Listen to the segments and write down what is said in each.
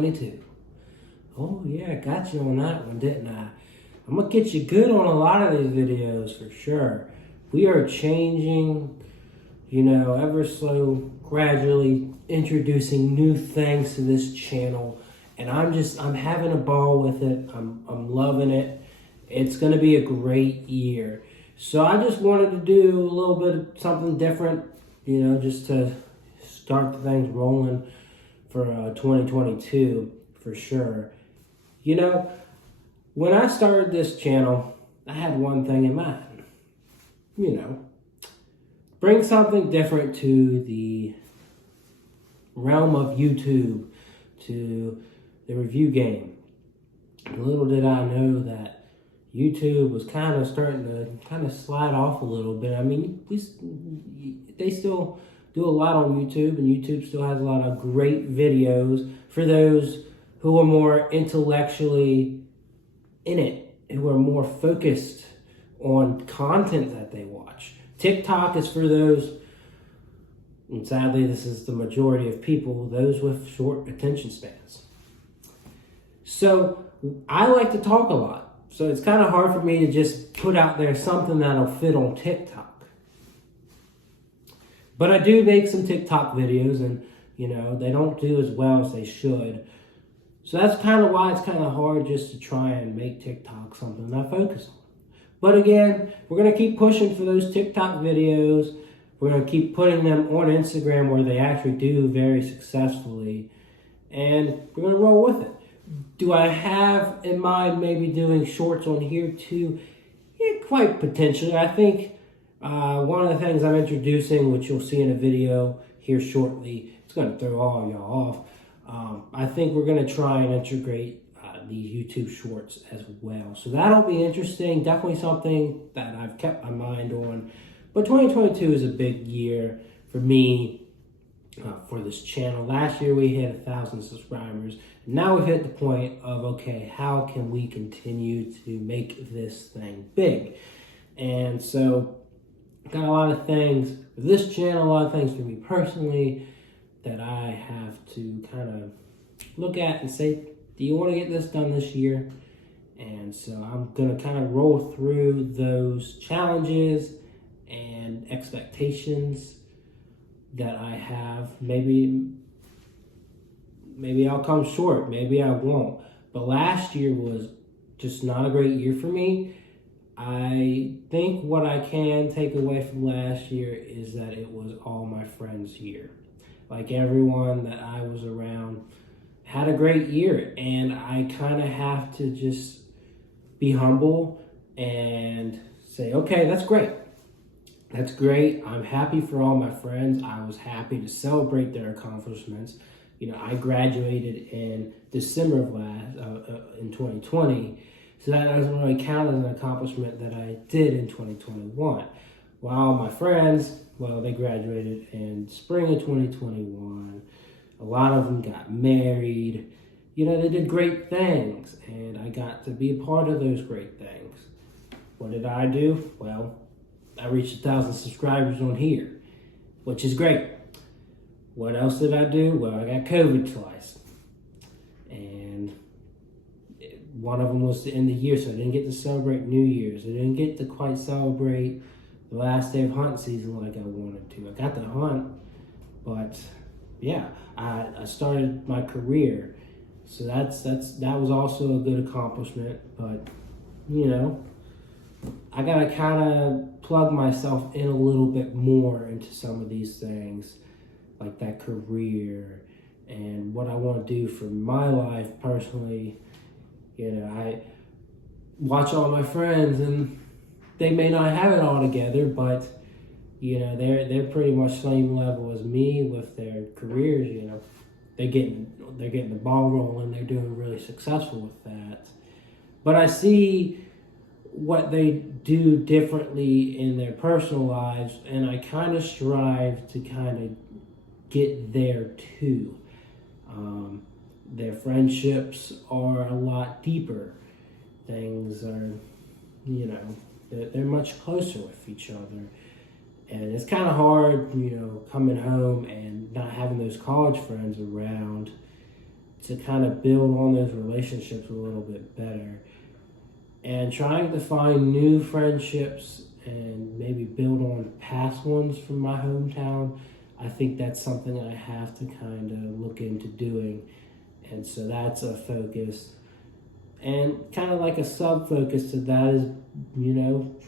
2022. Oh yeah, got you on that one, didn't I? I'm gonna get you good on a lot of these videos for sure. We are changing, ever so gradually introducing new things to this channel, and I'm having a ball with it. I'm loving it. It's gonna be a great year. So I just wanted to do a little bit of something different, just to start the things rolling for 2022 for sure. When I started this channel, I had one thing in mind. Bring something different to the realm of YouTube, to the review game. Little did I know that YouTube was kind of starting to slide off a little bit. I mean, they still do a lot on YouTube, and YouTube still has a lot of great videos for those who are more intellectually in it, who are more focused on content that they watch. TikTok is for those, and sadly this is the majority of people, those with short attention spans. So I like to talk a lot, so it's kind of hard for me to just put out there something that'll fit on TikTok. But I do make some TikTok videos, and they don't do as well as they should. So that's kind of why it's kind of hard just to try and make TikTok something that I focus on. But again, we're going to keep pushing for those TikTok videos. We're going to keep putting them on Instagram where they actually do very successfully. And we're going to roll with it. Do I have in mind maybe doing shorts on here too? Yeah, quite potentially. I think one of the things I'm introducing, which you'll see in a video here shortly, it's going to throw all y'all off. I think we're going to try and integrate these YouTube shorts as well. So that'll be interesting. Definitely something that I've kept my mind on. But 2022 is a big year for me, for this channel. Last year we hit 1,000 subscribers. Now we've hit the point of, okay, how can we continue to make this thing big? And so got a lot of things for this channel, a lot of things for me personally that I have to kind of look at and say, do you want to get this done this year? And so I'm going to kind of roll through those challenges and expectations that I have. Maybe I'll come short, maybe I won't. But last year was just not a great year for me. I think what I can take away from last year is that it was all my friends' year. Like everyone that I was around had a great year, and I kind of have to just be humble and say, okay, that's great. That's great. I'm happy for all my friends. I was happy to celebrate their accomplishments. I graduated in December of in 2020, so that doesn't really count as an accomplishment that I did in 2021. While my friends, they graduated in spring of 2021. A lot of them got married. They did great things, and I got to be a part of those great things. What did I do? Well, I reached 1,000 subscribers on here, which is great. What else did I do? Well, I got COVID twice. And one of them was to end the year, so I didn't get to celebrate New Year's. I didn't get to quite celebrate the last day of hunting season like I wanted to. I got to hunt, but yeah, I started my career. So that was also a good accomplishment, but I gotta kind of plug myself in a little bit more into some of these things, like that career and what I want to do for my life personally. I watch all my friends, and they may not have it all together, but they're pretty much same level as me with their careers. They're getting the ball rolling. They're doing really successful with that. But I see what they do differently in their personal lives, and I kind of strive to kind of get there too. Their friendships are a lot deeper. Things are, they're much closer with each other. And it's kind of hard, coming home and not having those college friends around to kind of build on those relationships a little bit better, and trying to find new friendships and maybe build on past ones from my hometown. I think that's something I have to kind of look into doing. And so that's a focus. And kind of like a sub focus to that is,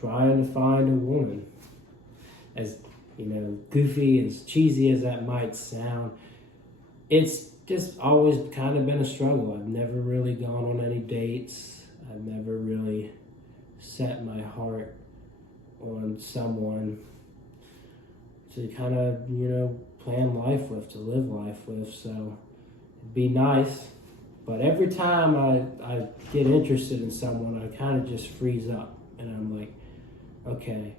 trying to find a woman. As, goofy, as cheesy as that might sound, it's just always kind of been a struggle. I've never really gone on any dates. I've never really set my heart on someone to kind of, plan life with, to live life with. So it'd be nice. But every time I get interested in someone, I kind of just freeze up. And I'm like, okay,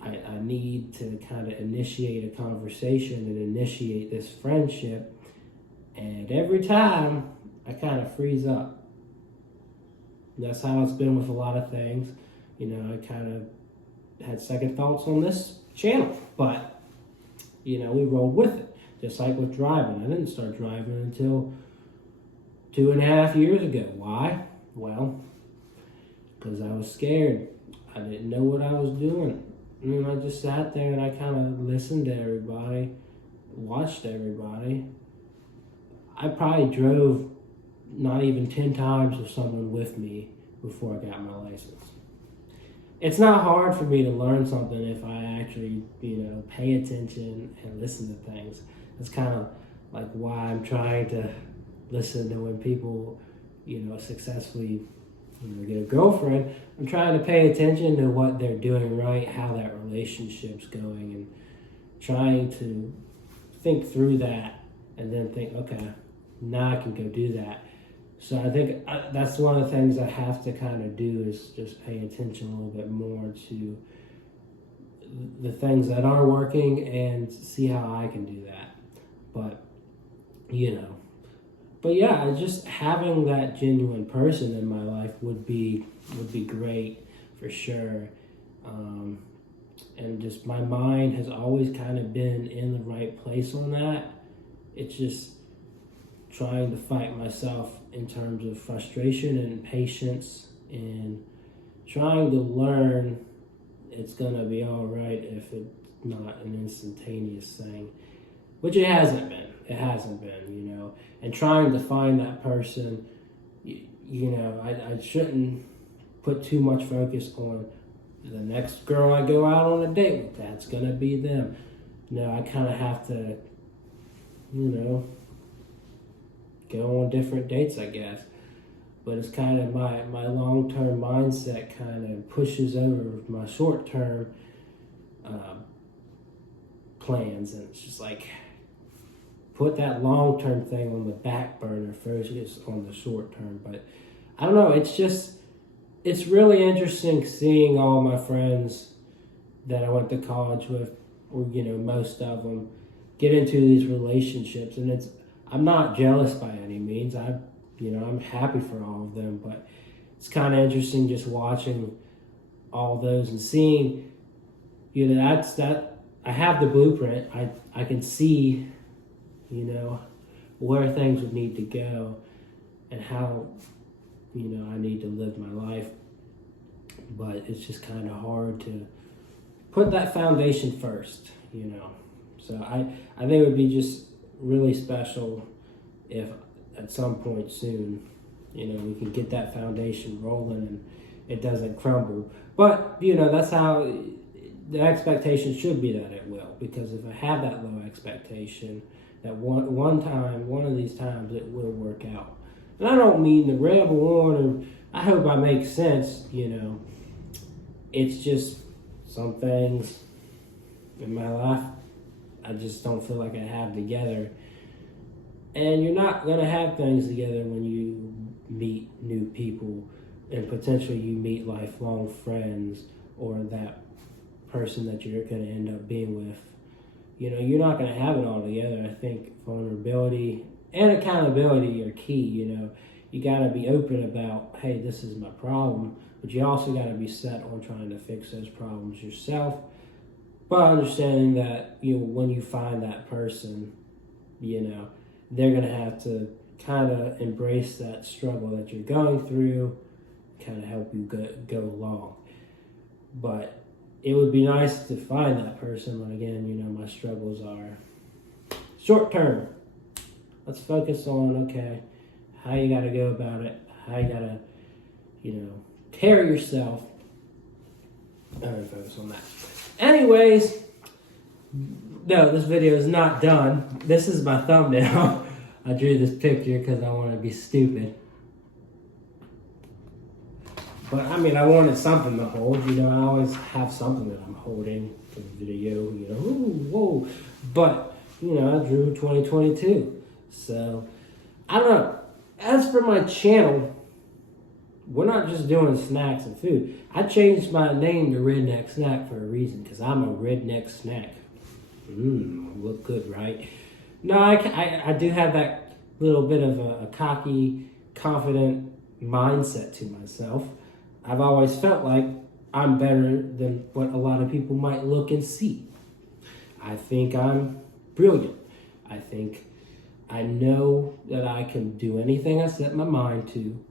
I need to kind of initiate a conversation and initiate this friendship. And every time, I kind of freeze up. That's how it's been with a lot of things. I kind of had second thoughts on this channel, but, we rolled with it. Just like with driving. I didn't start driving until 2.5 years ago. Why? Well, because I was scared. I didn't know what I was doing. I just sat there and I kind of listened to everybody, watched everybody. I probably drove not even 10 times with someone with me before I got my license. It's not hard for me to learn something if I actually, pay attention and listen to things. That's kind of like why I'm trying to listen to when people, successfully, get a girlfriend. I'm trying to pay attention to what they're doing right, how that relationship's going, and trying to think through that and then think, okay, now I can go do that. So I think that's one of the things I have to kind of do is just pay attention a little bit more to the things that are working and see how I can do that. But, but yeah, just having that genuine person in my life would be great for sure. And just my mind has always kind of been in the right place on that. It's just trying to fight myself in terms of frustration and patience and trying to learn it's going to be all right if it's not an instantaneous thing, which it hasn't been. It hasn't been, and trying to find that person, I shouldn't put too much focus on the next girl I go out on a date with. That's going to be them. I kind of have to, go on different dates, I guess. But it's kind of my long-term mindset kind of pushes over my short-term plans. And it's just like, put that long-term thing on the back burner first, just on the short-term. But I don't know, it's really interesting seeing all my friends that I went to college with, or, most of them, get into these relationships. And I'm not jealous by any means. I'm happy for all of them, but it's kind of interesting just watching all those and seeing, that's that. I have the blueprint. I can see, where things would need to go and how, I need to live my life. But it's just kind of hard to put that foundation first, So I think it would be just really special if at some point soon, we can get that foundation rolling and it doesn't crumble. But, that's how the expectation should be, that it will. Because if I have that low expectation, that one of these times it will work out. And I don't mean to ramble on, or I hope I make sense, It's just some things in my life I just don't feel like I have together. And you're not going to have things together when you meet new people and potentially you meet lifelong friends or that person that you're going to end up being with. You're not going to have it all together. I think vulnerability and accountability are key. You got to be open about, hey, this is my problem, but you also got to be set on trying to fix those problems yourself, but understanding that, when you find that person, they're going to have to kind of embrace that struggle that you're going through, kind of help you go along. But it would be nice to find that person. But again, my struggles are short term. Let's focus on, okay, how you got to go about it, how you got to, carry yourself, and then focus on that. Anyways, no, this video is not done. This is my thumbnail. I drew this picture because I want to be stupid. But I wanted something to hold. I always have something that I'm holding for the video. Ooh, whoa. But I drew 2022. So I don't know. As for my channel, we're not just doing snacks and food. I changed my name to Redneck Snack for a reason, because I'm a redneck snack. Look good, right? No, I do have that little bit of a cocky, confident mindset to myself. I've always felt like I'm better than what a lot of people might look and see. I think I'm brilliant. I think I know that I can do anything I set my mind to.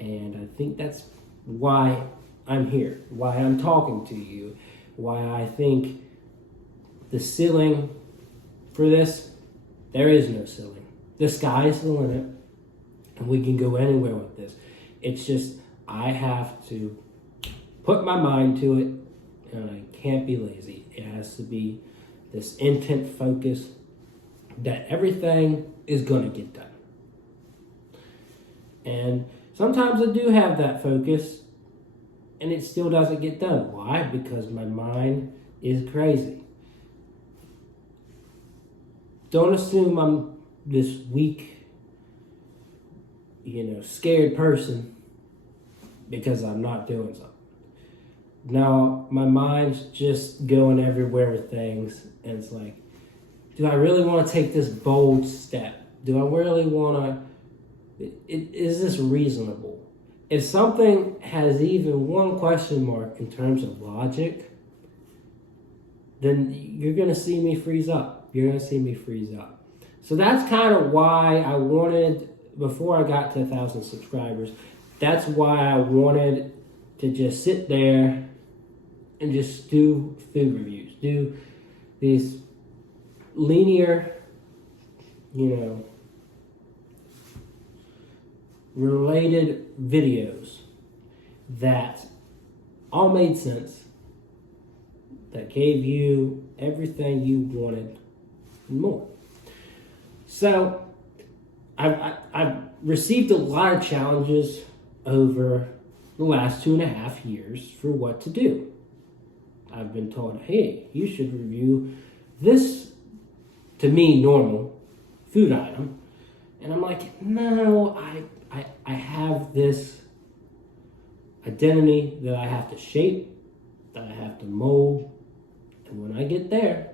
And I think that's why I'm here, why I'm talking to you, why I think the ceiling for this, there is no ceiling. The sky is the limit, and we can go anywhere with this. It's just, I have to put my mind to it, and I can't be lazy. It has to be this intent focus that everything is going to get done. And sometimes I do have that focus, and it still doesn't get done. Why? Because my mind is crazy. Don't assume I'm this weak, scared person because I'm not doing something. No, my mind's just going everywhere with things, and it's like, do I really want to take this bold step? Do I really want to? Is this reasonable? If something has even one question mark in terms of logic, then you're going to see me freeze up. You're going to see me freeze up. So that's kind of why I wanted, before I got to 1,000 subscribers, that's why I wanted to just sit there and just do food reviews. Do these linear, related videos that all made sense, that gave you everything you wanted and more. So I've received a lot of challenges over the last 2.5 years for what to do. I've been told, hey, you should review this, to me, normal food item. And I'm like, no, I have this identity that I have to shape, that I have to mold. And when I get there,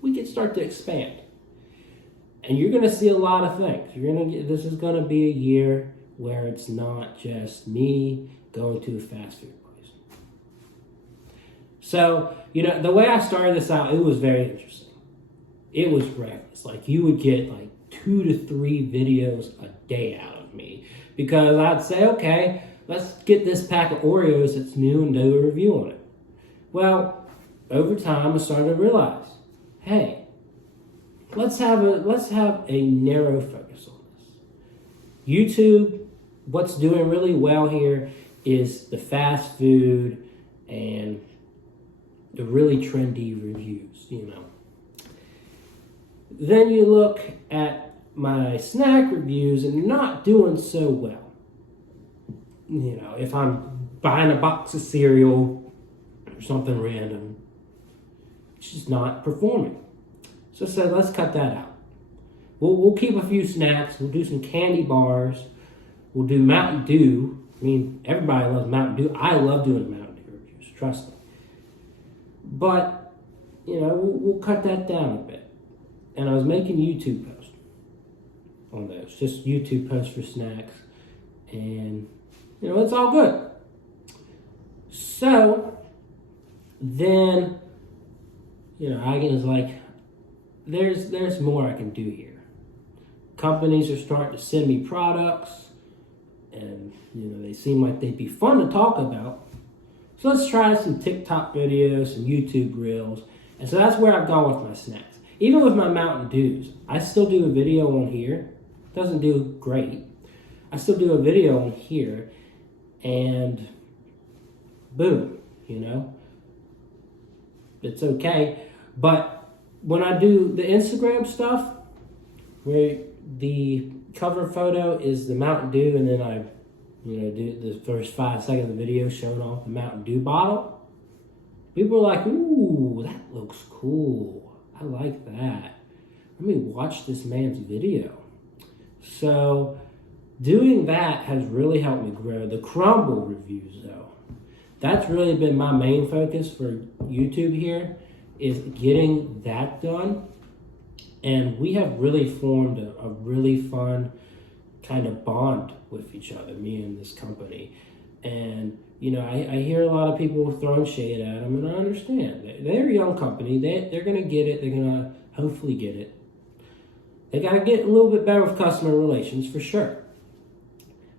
we can start to expand. And you're going to see a lot of things. This is going to be a year where it's not just me going to a fast food place. So, the way I started this out, it was very interesting. It was reckless. Like, you would get 2 to 3 videos a day out of me, because I'd say, okay, let's get this pack of Oreos that's new and do a review on it. Well, over time, I started to realize, hey, let's have a narrow focus on this. YouTube, what's doing really well here is the fast food and the really trendy reviews, Then you look at my snack reviews and not doing so well. If I'm buying a box of cereal or something random, it's just not performing. So I said, let's cut that out. We'll keep a few snacks. We'll do some candy bars. We'll do Mountain Dew. Everybody loves Mountain Dew. I love doing Mountain Dew reviews, trust me. But, we'll cut that down a bit. And I was making YouTube posts on those, just YouTube posts for snacks. And, it's all good. So, then, I was like, there's more I can do here. companies are starting to send me products, and they seem like they'd be fun to talk about. So let's try some TikTok videos, some YouTube reels. And so that's where I've gone with my snacks. Even with my Mountain Dews, I still do a video on here. Doesn't do great. I still do a video on here, and boom, it's okay. But when I do the Instagram stuff, where the cover photo is the Mountain Dew, and then I do the first 5 seconds of the video showing off the Mountain Dew bottle, people are like, ooh, that looks cool. I like that. Let me watch this man's video. So doing that has really helped me grow. The crumble reviews, though, that's really been my main focus for YouTube here, is getting that done. And we have really formed a really fun kind of bond with each other, me and this company. And, I hear a lot of people throwing shade at them, and I understand. They're a young company. They're going to get it. They're going to hopefully get it. They got to get a little bit better with customer relations, for sure.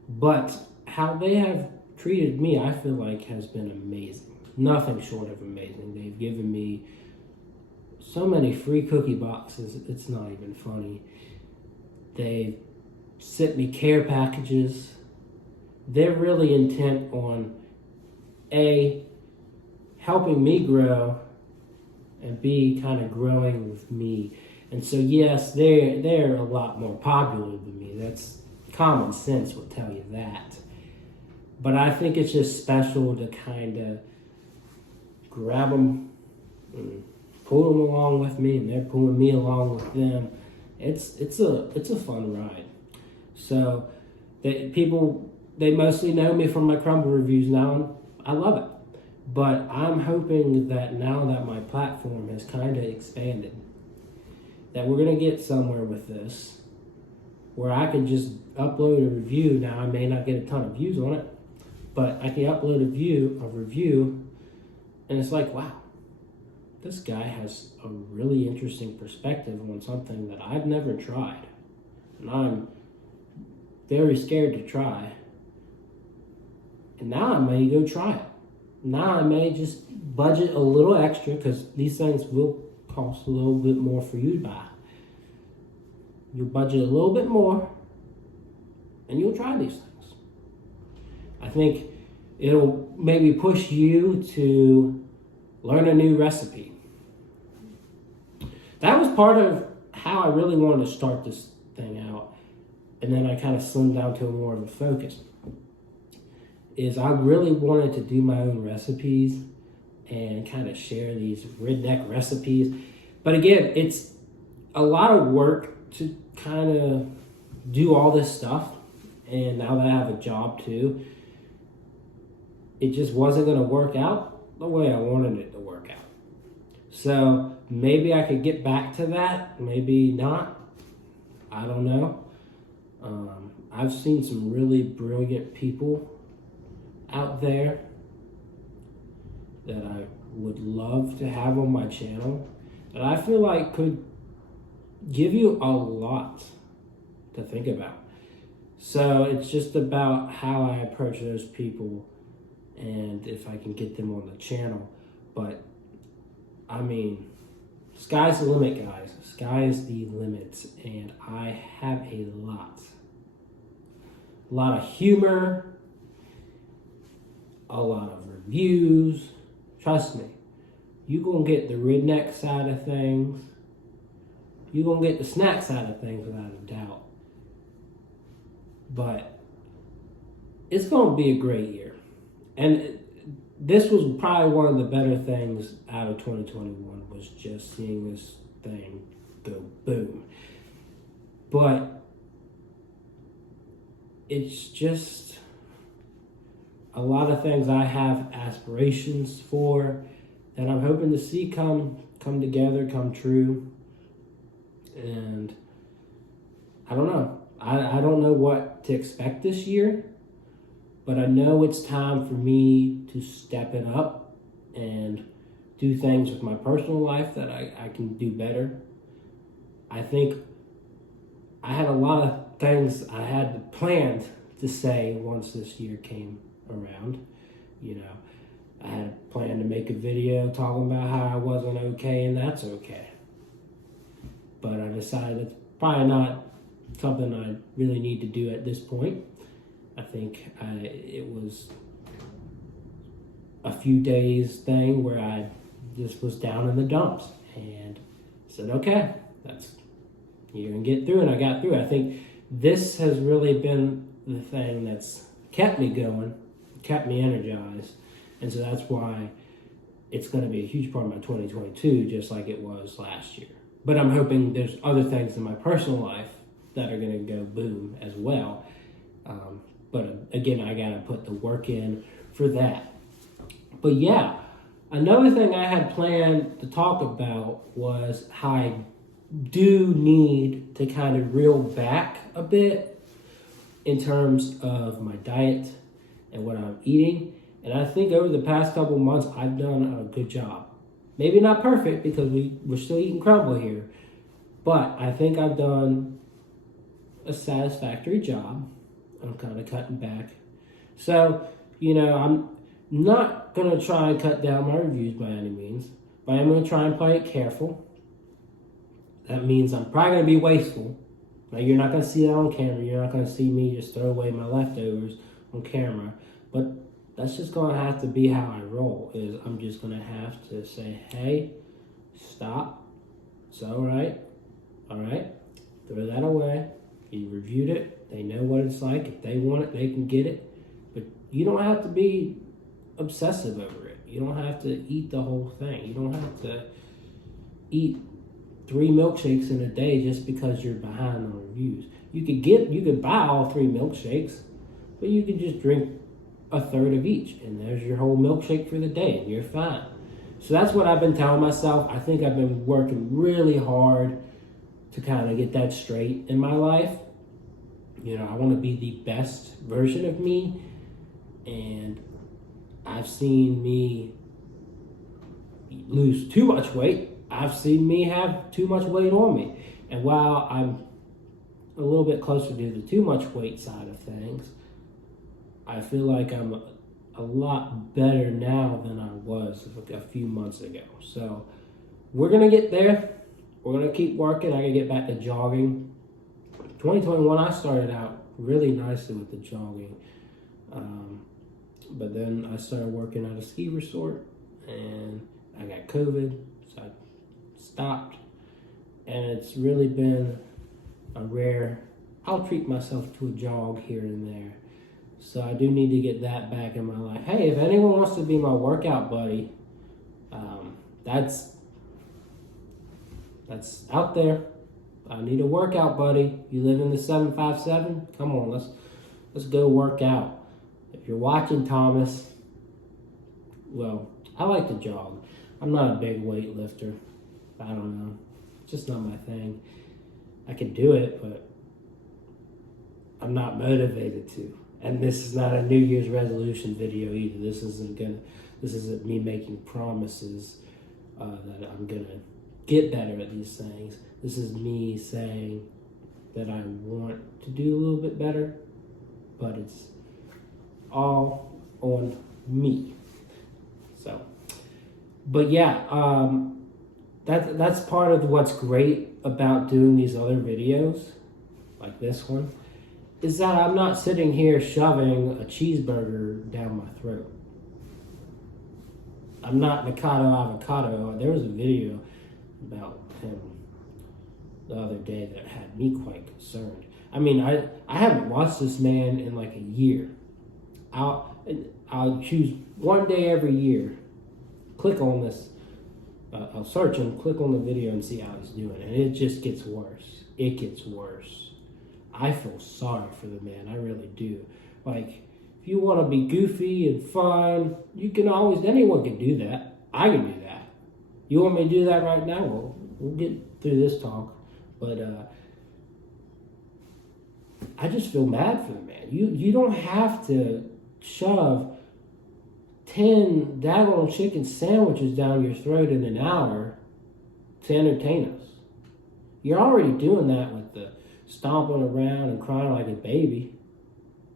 But how they have treated me, I feel like, has been amazing. Nothing short of amazing. They've given me so many free cookie boxes, it's not even funny. They've sent me care packages. They're really intent on A, helping me grow, and B, kind of growing with me. And so yes, they're a lot more popular than me. That's common sense will tell you that. But I think it's just special to kind of grab them and pull them along with me, and they're pulling me along with them. It's a fun ride. So they mostly know me from my crumble reviews now, and I love it. But I'm hoping that now that my platform has kind of expanded, that we're going to get somewhere with this, where I can just upload a review. Now, I may not get a ton of views on it, but I can upload a review, and it's like, wow, this guy has a really interesting perspective on something that I've never tried. And I'm very scared to try. And now I may go try it. Now I may just budget a little extra, because these things will cost a little bit more for you to buy. You'll budget a little bit more, and you'll try these things. I think it'll maybe push you to learn a new recipe. That was part of how I really wanted to start this thing out, and then I kind of slimmed down to more of a focus. Is I really wanted to do my own recipes and kind of share these redneck recipes. But again, it's a lot of work to kind of do all this stuff. And now that I have a job too, it just wasn't going to work out the way I wanted it to work out. So maybe I could get back to that, maybe not. I don't know. I've seen some really brilliant people out there that I would love to have on my channel, that I feel like could give you a lot to think about. So it's just about how I approach those people and if I can get them on the channel. But I mean, sky's the limit, guys. Sky is the limit, and I have a lot of humor, a lot of reviews. Trust me, you're going to get the redneck side of things. You're going to get the snack side of things without a doubt. But it's going to be a great year. And this was probably one of the better things out of 2021, was just seeing this thing go boom. But it's just a lot of things I have aspirations for that I'm hoping to see come together, come true. And I don't know. I don't know what to expect this year, but I know it's time for me to step it up and do things with my personal life that I can do better. I think I had a lot of things I had planned to say once this year came around. You know, I had planned to make a video talking about how I wasn't okay, and that's okay. But I decided it's probably not something I really need to do at this point. I think it was a few days thing where I just was down in the dumps and said, okay, you're gonna get through it. I got through it. I think this has really been the thing that's kept me going, kept me energized. And so that's why it's going to be a huge part of my 2022, just like it was last year. But I'm hoping there's other things in my personal life that are going to go boom as well. But again, I got to put the work in for that. But yeah, another thing I had planned to talk about was how I do need to kind of reel back a bit in terms of my diet and what I'm eating. And I think over the past couple months, I've done a good job. Maybe not perfect because we're still eating crumble here, but I think I've done a satisfactory job. I'm kind of cutting back. So, I'm not going to try and cut down my reviews by any means, but I'm going to try and play it careful. That means I'm probably going to be wasteful. Now, you're not going to see that on camera. You're not going to see me just throw away my leftovers on camera. But that's just going to have to be how I roll. Is I'm just going to have to say, hey, stop. It's all right. All right. Throw that away. You reviewed it. They know what it's like. If they want it, they can get it. But you don't have to be obsessive over it. You don't have to eat the whole thing. You don't have to eat 3 milkshakes in a day just because you're behind on reviews. You could buy all 3 milkshakes, but you could just drink a third of each, and there's your whole milkshake for the day, and you're fine. So that's what I've been telling myself. I think I've been working really hard to kind of get that straight in my life. I want to be the best version of me, and I've seen me lose too much weight. I've seen me have too much weight on me. And while I'm a little bit closer to the too much weight side of things, I feel like I'm a lot better now than I was a few months ago. So we're going to get there. We're going to keep working. I got to get back to jogging. 2021, I started out really nicely with the jogging. But then I started working at a ski resort, and I got COVID, so I stopped. And it's really been a rare, I'll treat myself to a jog here and there. So I do need to get that back in my life. Hey, if anyone wants to be my workout buddy, that's out there. I need a workout buddy. You live in the 757? Come on, let's go work out. If you're watching, Thomas, well, I like to jog. I'm not a big weightlifter. I don't know. It's just not my thing. I could do it, but I'm not motivated to. And this is not a New Year's resolution video either. This isn't me making promises that I'm gonna get better at these things. This is me saying that I want to do a little bit better, but it's all on me. So, but yeah, that's part of what's great about doing these other videos, like this one, is that I'm not sitting here shoving a cheeseburger down my throat. I'm not Mikado Avocado. There was a video about him the other day that had me quite concerned. I mean, I haven't watched this man in like a year. I'll choose one day every year, click on this, I'll search him, click on the video and see how he's doing. And it just gets worse. It gets worse. I feel sorry for the man. I really do. Like, if you want to be goofy and fun, anyone can do that. I can do that. You want me to do that right now? Well, we'll get through this talk. But I just feel bad for the man. You don't have to shove 10 daggone chicken sandwiches down your throat in an hour to entertain us. You're already doing that with the stomping around and crying like a baby.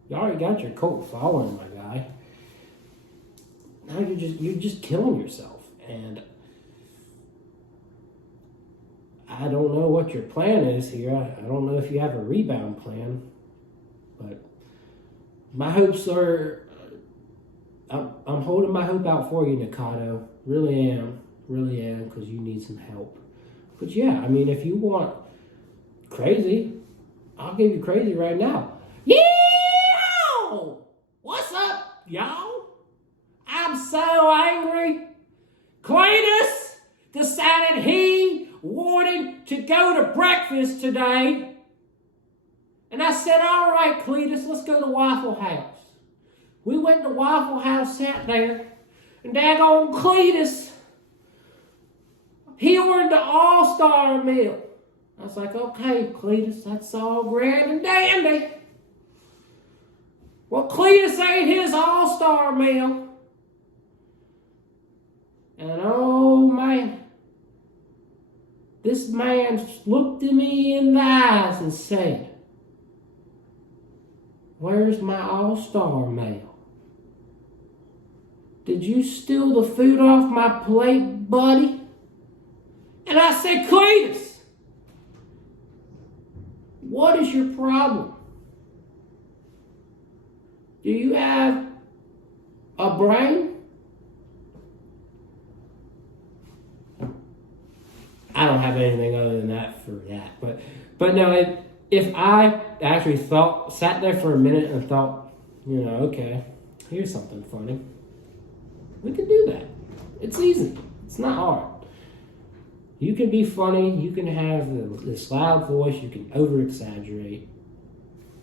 You already got your cult following, my guy. Now you're just killing yourself. And I don't know what your plan is here. I don't know if you have a rebound plan. But my hopes are, I'm holding my hope out for you, Nikado. Really am, because you need some help. But yeah, I mean, if you want crazy, I'll give you crazy right now. Yeah! What's up, y'all? I'm so angry. Cletus decided he wanted to go to breakfast today. And I said, all right, Cletus, let's go to Waffle House. We went to Waffle House, sat there, and daggone Cletus, he ordered the all-star meal. I was like, okay, Cletus, that's all grand and dandy. Well, Cletus ate his all-star meal. And oh, man, this man looked at me in the eyes and said, where's my all-star meal? Did you steal the food off my plate, buddy? And I said, Cletus, what is your problem? Do you have a brain? I don't have anything other than that for that. But no, if I actually sat there for a minute and thought, okay, here's something funny. We can do that. It's easy. It's not hard. You can be funny. You can have this loud voice. You can over-exaggerate,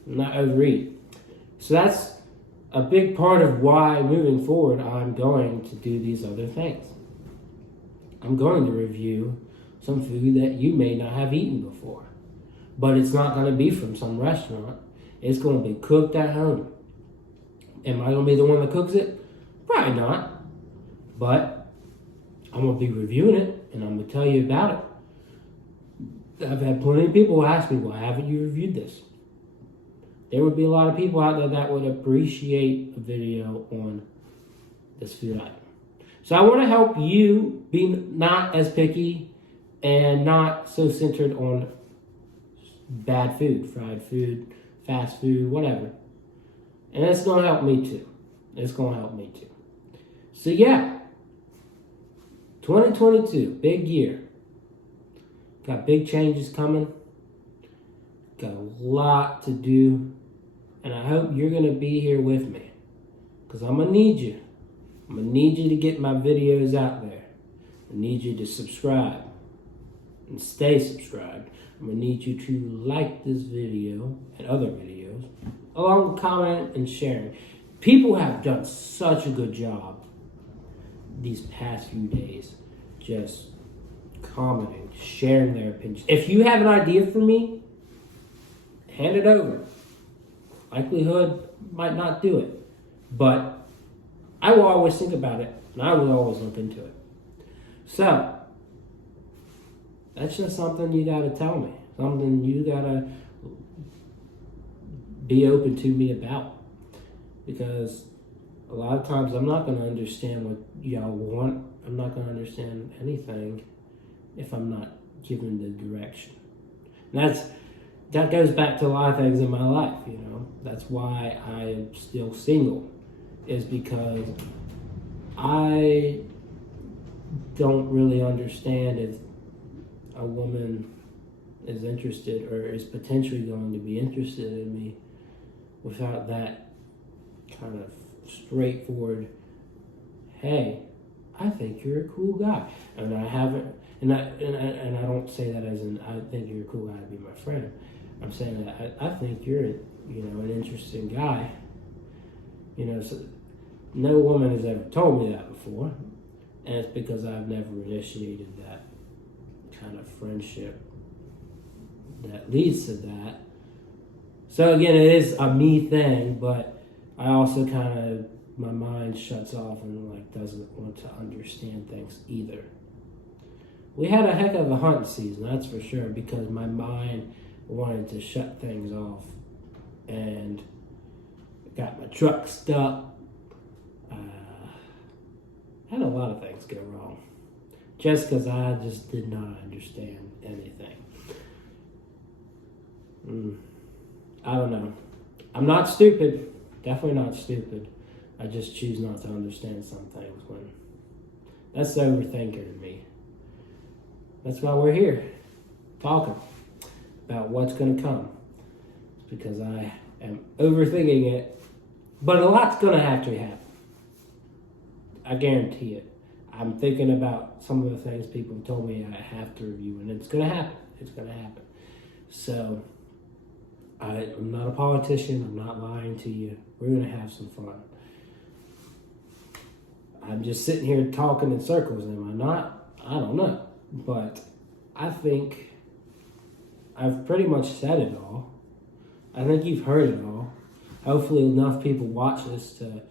not overeat. So that's a big part of why, moving forward, I'm going to do these other things. I'm going to review some food that you may not have eaten before. But it's not going to be from some restaurant. It's going to be cooked at home. Am I going to be the one that cooks it? Probably not. But I'm going to be reviewing it, and I'm going to tell you about it. I've had plenty of people ask me, why haven't you reviewed this? There would be a lot of people out there that would appreciate a video on this food item. So I want to help you be not as picky and not so centered on bad food, fried food, fast food, whatever. And it's going to help me too. So yeah, 2022, big year. Got big changes coming. Got a lot to do. And I hope you're going to be here with me. Because I'm going to need you. I'm going to need you to get my videos out there. I need you to subscribe. And stay subscribed. I'm going to need you to like this video and other videos, along with comment and sharing. People have done such a good job these past few days, just commenting, sharing their opinions. If you have an idea for me, hand it over. Likelihood might not do it, but I will always think about it, and I will always look into it. So, that's just something you got to tell me. Something you got to be open to me about. Because a lot of times I'm not going to understand what y'all want. I'm not going to understand anything if I'm not given the direction. And that goes back to a lot of things in my life, That's why I am still single. Is because I don't really understand if a woman is interested or is potentially going to be interested in me without that kind of straightforward, hey, I think you're a cool guy. And I haven't, and I don't say that as in I think you're a cool guy to be my friend. I'm saying that I think you're an interesting guy. So no woman has ever told me that before. And it's because I've never initiated that kind of friendship that leads to that. So again, it is a me thing, but I also kind of, my mind shuts off and doesn't want to understand things either. We had a heck of a hunting season, that's for sure, because my mind wanted to shut things off, and got my truck stuck. Had a lot of things go wrong just because I just did not understand anything. I don't know. I'm not stupid. Definitely not stupid. I just choose not to understand some things when that's the overthinker in me. That's why we're here talking about what's going to come. It's because I am overthinking it, but a lot's going to actually happen. I guarantee it. I'm thinking about some of the things people have told me I have to review, and it's going to happen. It's going to happen. So, I'm not a politician. I'm not lying to you. We're going to have some fun. I'm just sitting here talking in circles, am I not? I don't know. But I think I've pretty much said it all. I think you've heard it all. Hopefully enough people watch this to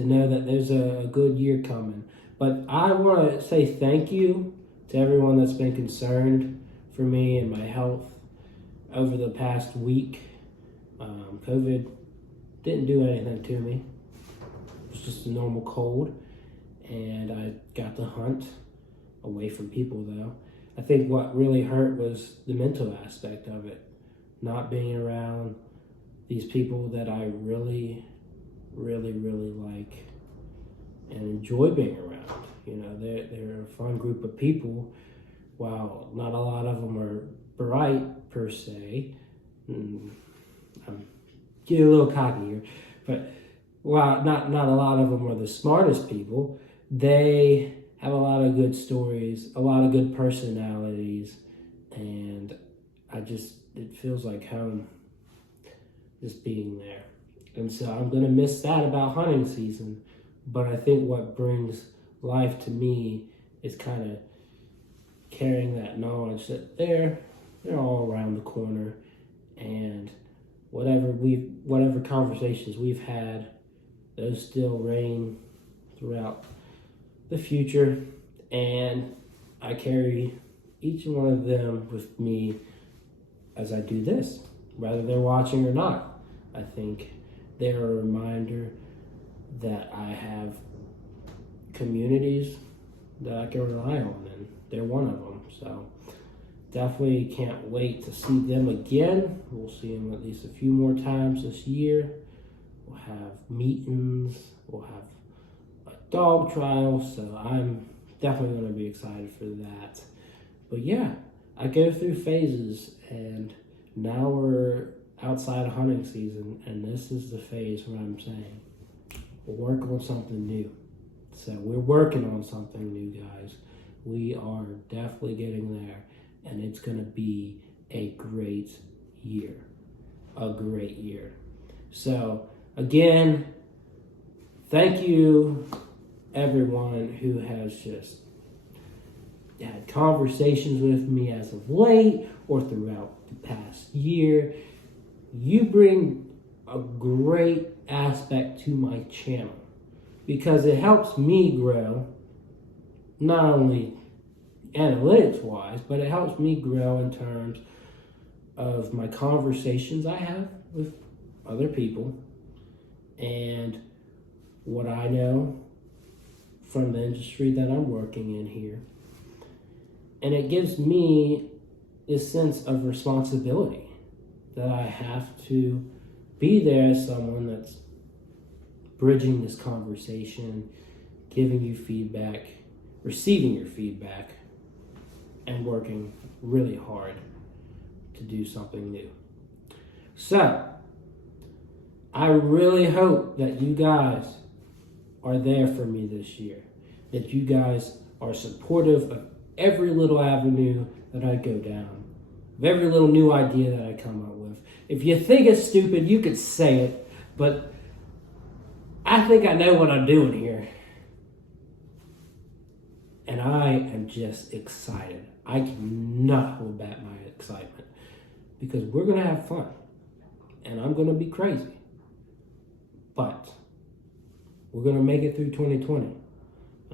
know that there's a good year coming. But I want to say thank you to everyone that's been concerned for me and my health over the past week. COVID didn't do anything to me. It was just a normal cold. And I got to hunt away from people, though. I think what really hurt was the mental aspect of it. Not being around these people that I really, really, really like and enjoy being around. You know, they're a fun group of people. While not a lot of them are bright, per se. I'm getting a little cocky here. But while not a lot of them are the smartest people, they have a lot of good stories, a lot of good personalities, and it feels like home just being there. And so I'm going to miss that about hunting season, but I think what brings life to me is kind of carrying that knowledge that they're all around the corner, and whatever conversations we've had, those still reign throughout the future, and I carry each one of them with me as I do this, whether they're watching or not. I think they're a reminder that I have communities that I can rely on, and they're one of them. So definitely can't wait to see them again. We'll see them at least a few more times this year. We'll have meetings, we'll have dog trial, so I'm definitely going to be excited for that. But yeah, I go through phases, and now we're outside of hunting season, and this is the phase where I'm saying we'll work on something new. So we're working on something new, guys. We are definitely getting there, and it's going to be a great year. A great year. So again, thank you everyone who has just had conversations with me as of late or throughout the past year. You bring a great aspect to my channel because it helps me grow, not only analytics wise, but it helps me grow in terms of my conversations I have with other people and what I know from the industry that I'm working in here. And it gives me this sense of responsibility that I have to be there as someone that's bridging this conversation, giving you feedback, receiving your feedback, and working really hard to do something new. So, I really hope that you guys are there for me this year, that you guys are supportive of every little avenue that I go down, of every little new idea that I come up with. If you think it's stupid, you could say it, but I think I know what I'm doing here. And I am just excited. I cannot hold back my excitement because we're going to have fun and I'm going to be crazy. But we're going to make it through 2020.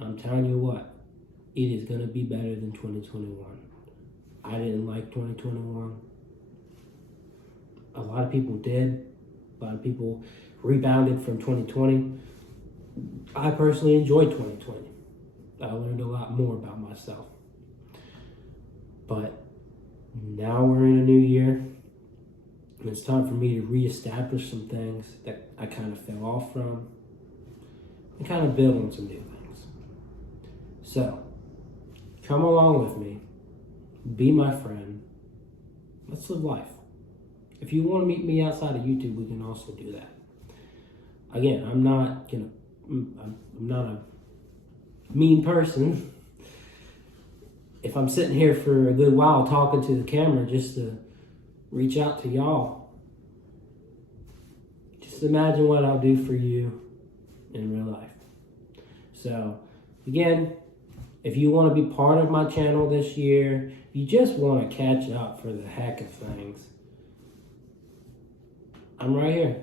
I'm telling you what, it is going to be better than 2021. I didn't like 2021. A lot of people did. A lot of people rebounded from 2020. I personally enjoyed 2020. I learned a lot more about myself. But now we're in a new year, and it's time for me to reestablish some things that I kind of fell off from and kind of build on some new things. So, come along with me. Be my friend. Let's live life. If you want to meet me outside of YouTube, we can also do that. Again, I'm not a mean person. If I'm sitting here for a good while talking to the camera just to reach out to y'all, just imagine what I'll do for you in real life. So, again, if you want to be part of my channel this year, you just want to catch up for the heck of things, I'm right here.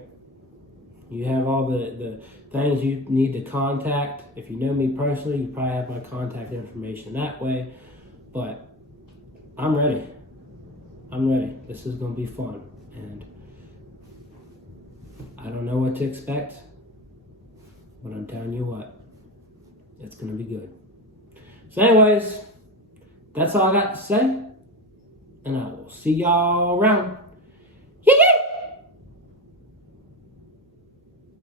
You have all the things you need to contact. If you know me personally, you probably have my contact information that way. But I'm ready. I'm ready. This is going to be fun. And I don't know what to expect, but I'm telling you what, it's going to be good. So anyways, that's all I got to say. And I will see y'all around.